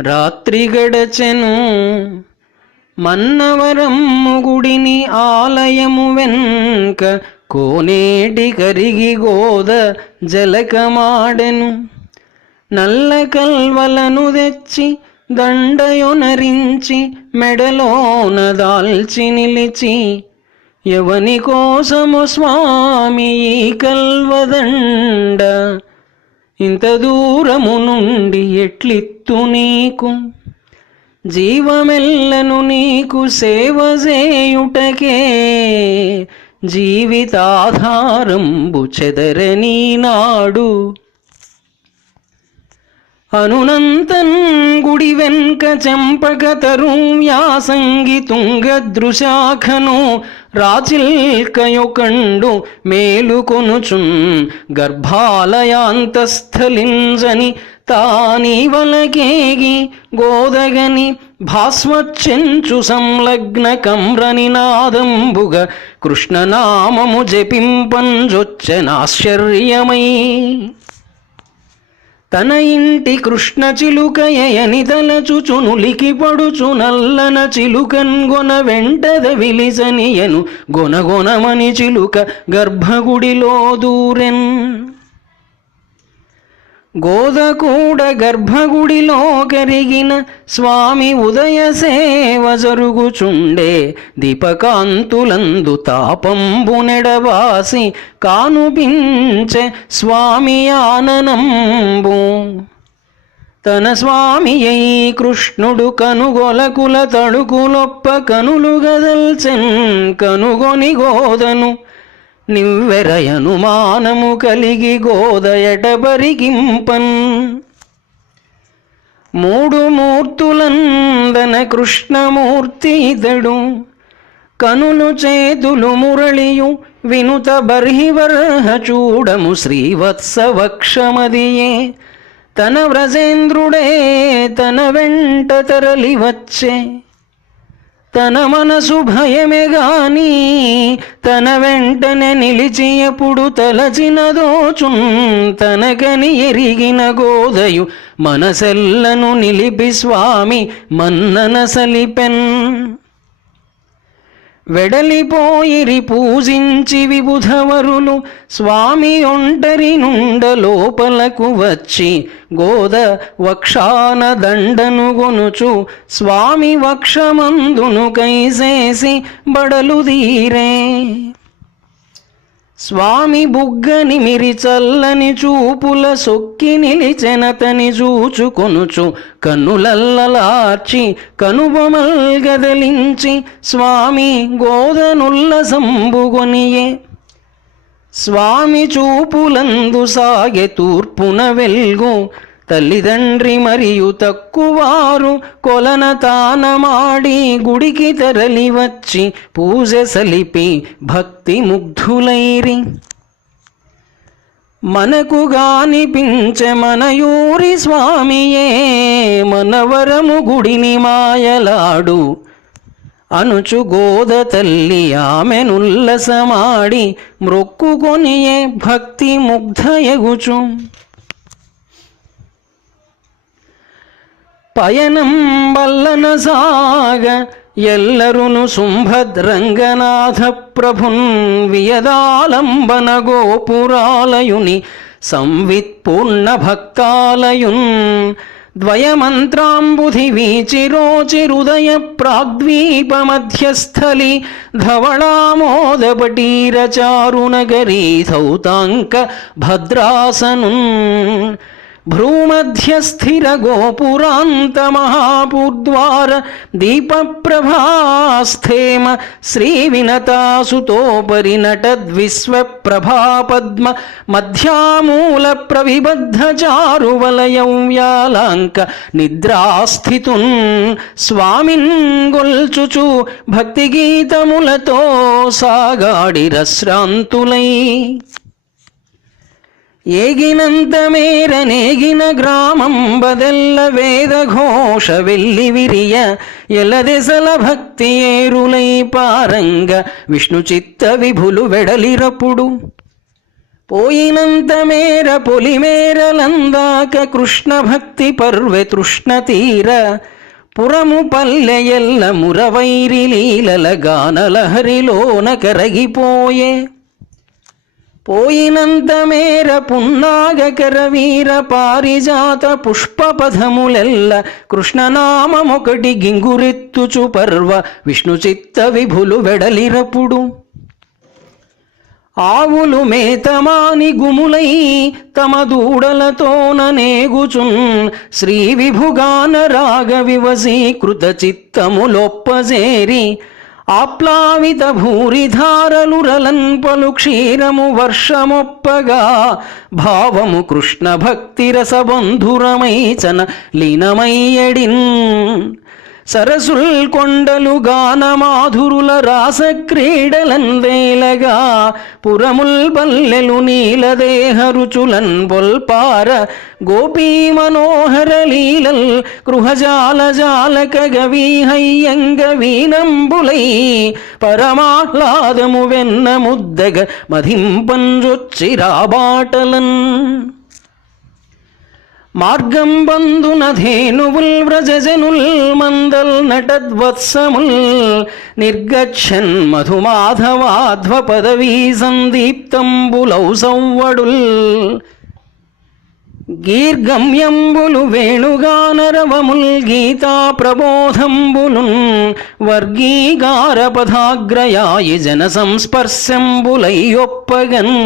రాత్రి గడచెను మన్నవరమ్ము గుడిని ఆలయము వెంక కోనేటి కరిగి గోద జలకమాడెను. నల్ల కల్వలను తెచ్చి దండయొనరించి మెడలోన దాల్చి నిలిచి ఎవని కోసము స్వామి ఈ కల్వదండ. ఇంత దూరము నుండి గుర్తు నీకు జీవమెల్లను నీకు సేవ చేయుటకే జీవితాధారంబు చెదరని నాడు అనునంతన్ గుడి వెంక చెంపక తరుం వ్యాసంగి తుంగదృశాఖను రాచిల్కయొకండు మేలుకొనుచున్ గర్భాలయాంతస్థలింజని తానీవలకేగి గోదగని భాస్వచ్చెంచు సంలగ్న కమ్రనినాదంబుగ కృష్ణనామము జపింపంజొచ్చనాశ్చర్యమై తన ఇంటి కృష్ణ చిలుకయని తలచుచునులికి పడుచు నల్లన చిలుకన్ గొన వెంటద విలిసనియను గొనగొనమని చిలుక గర్భగుడిలో దూరెన్. గోదకూడ గర్భగుడిలో కరిగిన స్వామి ఉదయ సేవ జరుగుచుండే దీపకాంతులందు తాపంబు నెడవాసి కానుపించే స్వామి ఆననంబు. తన స్వామి అయి కృష్ణుడు కనుగొలకుల తడుకులొప్ప కనులు గదల్చెన్ కనుగొని గోదను నివ్వెరయనుమానము కలిగి గోదయట బరిగింపన్ మూడు మూర్తులందన కృష్ణమూర్తి ఇతడు కనులు చేతులు మురళియు వినుత బర్హివర్హ చూడము శ్రీవత్సవక్షమదియే. తన వ్రజేంద్రుడే తన వెంట తరలి వచ్చే తన మనసు భయమే గాని తన వెంటనే నిలిచి ఎప్పుడు తలచినదోచున్ తనకని ఎరిగిన గోదయు మనసెల్లను నిలిపి స్వామి మన్నన సలిపెన్. వెడలిపోయిరి పూజించి విబుధవరులు స్వామి ఒంటరి నుండ లోపలకు వచ్చి గోద వక్షాన దండను గొనుచు స్వామి వక్షమందును కైసేసి బడలు తీరే. స్వామి బుగ్గని మిరి చల్లని చూపుల సొక్కి నిలిచెనతని చూచుకొనుచు కన్నులల్లలార్చి కనుబొమల్గదలించి స్వామి గోదనుల్ల సంబుగొనియే స్వామి చూపులందు సాగే తూర్పున వెల్గు తల్లిదండ్రి మరియు తక్కువారు కొలన తానమాడి గుడికి తరలి వచ్చి పూజ సలిపి భక్తి ముగ్ధులైరి. మనకు గానిపించే మనయూరి స్వామియే మనవరము గుడిని మాయలాడు. అనుచు గోద తల్లి ఆమెనుల్లసమాడి మ్రొక్కుకొనియే భక్తి ముగ్ధయగుచు పయనం వల్లన సాగ ఎల్లరును సుంభద్రంగనాథ ప్రభున్ వియదాలంబన గోపురాలయుని సంవిత్ పూర్ణ భక్తాలయున్ ద్వయమంత్రాంబుధి వీచిరోచిరుదయ ప్రాద్వీప ప్రాగ్ద్వీపమధ్యస్థలి ధవళామోదపటీరచారునగరీ సౌతాంక భద్రాసనున్ భ్రూమధ్యస్థిర గోపురాంత మహాపూర్ద్వార దీపప్రభాస్థేమ శ్రీ వినతాసుతోపరి నటద్విశ్వప్రభా పద్మ మధ్యామూల ప్రవిబద్ధ చారువలయం వ్యాలాంక నిద్రాస్థితున్ స్వామిన్ గొల్చుచు భక్తి గీతములతో సాగాడిరశ్రాంతులై ఏగినంత మేర నేగిన గ్రామం బదెల్ల వేద ఘోష వెల్లి విరియ ఎలదెసల భక్తి ఏరులై పారంగ విష్ణు చిత్త విభులు వెడలిరపుడు. పోయినంత మేర పొలిమేరలందాక కృష్ణ భక్తి పర్వె తృష్ణ తీర పురము పల్లె ఎల్ల మురవైరి లీలల గానలహరిలోన కరగిపోయే పోయినంత మేర పున్నాగకర వీర పారిజాత పుష్పపథములెల్ల కృష్ణనామమొకటి గింగురెత్తుచు పర్వ విష్ణు చిత్త విభులు వెడలిరపుడు. ఆవులు మేతమాని గుములై తమ దూడలతోన నేగుచున్ శ్రీ విభుగాన రాగ వివసీకృత చిత్తములొప్పజేరి ఆప్లావిత భూరిధారలు రలన్ పలు క్షీరము వర్షమొప్పగా భావము కృష్ణ భక్తి రసబంధురమైచన లీనమయ్యడిన్. సరసుల్ కొండలు గానమాధురుల రాస క్రీడలందేలగా పురముల్ పల్లెలు నీలదేహ రుచులన్ బొల్పార గోపీ మనోహర లీలల్ గృహజాల జాలక గవీహయ్యంగ వీనంబులై పరమాహ్లాదము వెన్న ముద్దగ మధింపంజొచ్చి రాబాటలన్ మార్గం బంధున ధేనువుల్ వ్రజజనుల్ మందల్ నటద్వత్సముల్ నిర్గచ్చన్ మధుమాధవాధ్వ పదవీ సందీప్తంబులౌ సౌవడుల్ గీర్గమ్యంబులు వేణుగానరవముల్ గీతా ప్రబోధంబులున్ వర్గీగార పదాగ్రయాయి జన సంస్పర్శంబులయ్యొప్పగన్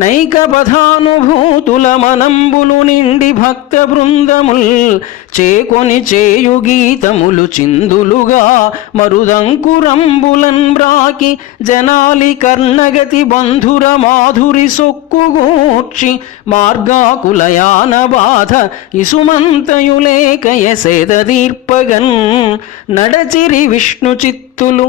నైక పథానుభూతుల మనంబులు నిండి భక్త బృందముల్ చేకొని చేయు గీతములు చిందులుగా మరుదంకురంబులన్ బ్రాకి జనాలి కర్ణగతి బంధుర మాధురి సొక్కుగూర్చి మార్గాకులయాన బాధ ఇసుమంతయులేక ఎసేదీర్పగన్ నడచిరి విష్ణు చిత్తులు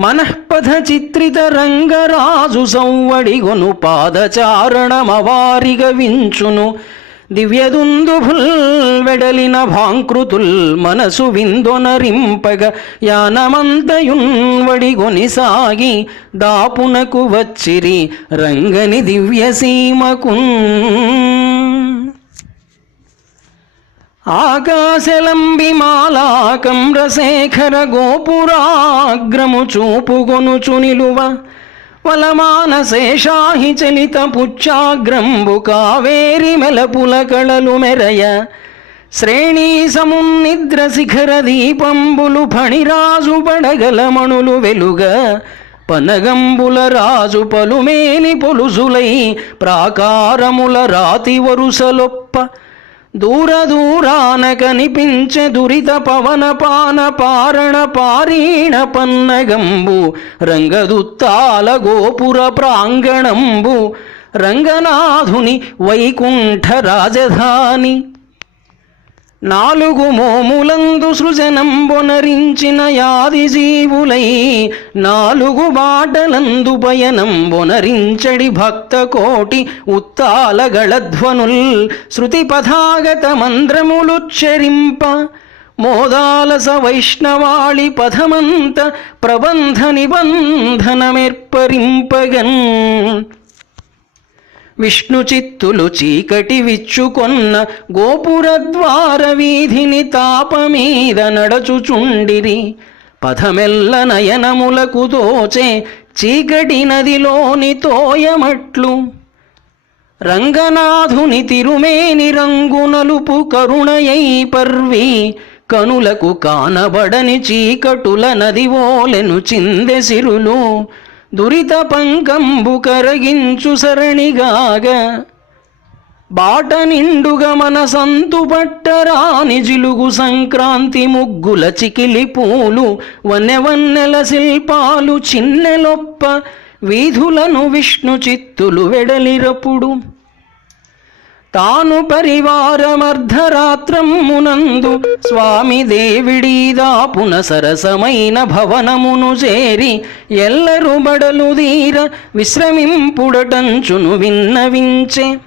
మనఃపథ చిత్రిత రంగరాజు సౌవడిగొను పాదచారణమవారిగ వించును. దివ్యదుందుభుల్ వెడలిన భాంకృతుల్ మనసు విందొనరింపగ యానమంతయున్ వడిగొని సాగి దాపునకు వచ్చిరి రంగని దివ్యసీమకున్ ఆకాశలంబిమాలాకం రశేఖర గోపురాగ్రము చూపుగొనుచు నిలువ. వలమాన శేషాహి చలిత పుచ్చాగ్రంబు కావేరి మెలపుల కళలు మెరయ. శ్రేణీ సమున్నిద్ర శిఖర దీపంబులు ఫణిరాజు పడగలమణులు వెలుగ. పనగంబుల రాజు పలుమేని పొలుసులై ప్రాకారముల రాతి వరుసలొప్ప దూర దూరాన కనిపించే దురిత పవన పాన పారణ పారీణ పన్నగంబు రంగదుత్తాల గోపుర ప్రాంగణంబు రంగనాథుని వైకుంఠ రాజధాని. నాలుగు మోములందు సృజనంబొనరించిన యాది జీవులై నాలుగు బాటలందు పయనంబొనరించడి భక్త కోటి ఉత్తాలగళధ్వనుల్ శృతి పథాగత మంద్రములుచ్చరింప మోదాలస వైష్ణవాళి పథమంత ప్రబంధ నిబంధనమేర్పరింపగన్. విష్ణు చిత్తులు చీకటి విచ్చుకొన్న గోపురద్వార వీధిని తాపమీద నడచుచుండిరి. పథమెల్ల నయనములకు దోచే చీకటి నదిలోని తోయమట్లు. రంగనాథుని తిరుమేని రంగు నలుపు కరుణయై పర్వి. కనులకు కానబడని చీకటుల నదివోలెను చిందెసిరులు దురిత పంకంబు కరగించు సరణిగాగ. బాట నిండుగా మన సంతు పట్టరాని జిలుగు సంక్రాంతి ముగ్గుల చికిలి పూలు వన్నెవన్నెల శిల్పాలు చిన్నెలొప్ప వీధులను విష్ణు చిత్తులు వెడలిరపుడు. తాను పరివారమర్ధరాత్రమునందు స్వామి దేవిడీదా సరసమైన భవనమును చేరి ఎల్లరు బడలు దీర విశ్రమింపుడటంచును విన్నవించే.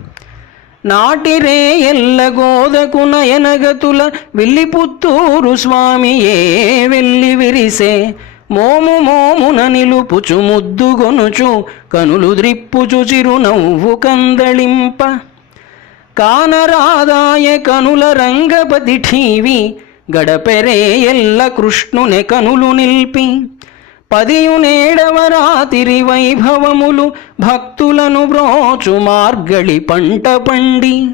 నాటిరే ఎల్ల గోదకు నయనగతుల విల్లిపుత్తూరు స్వామియే వెళ్ళి విరిసే. మోము మోమున నిలుపుచు ముద్దుగొనుచు కనులు ద్రిప్పుచు చిరునవ్వు కందళింప. కానరాదాయ కనుల రంగపతి ఠీవి గడపెరే ఎల్ల కృష్ణుని కనులు నిల్పి. పదియునేడవ రాతిరి వైభవములు భక్తులను బ్రోచు మార్గళి పంట పండి.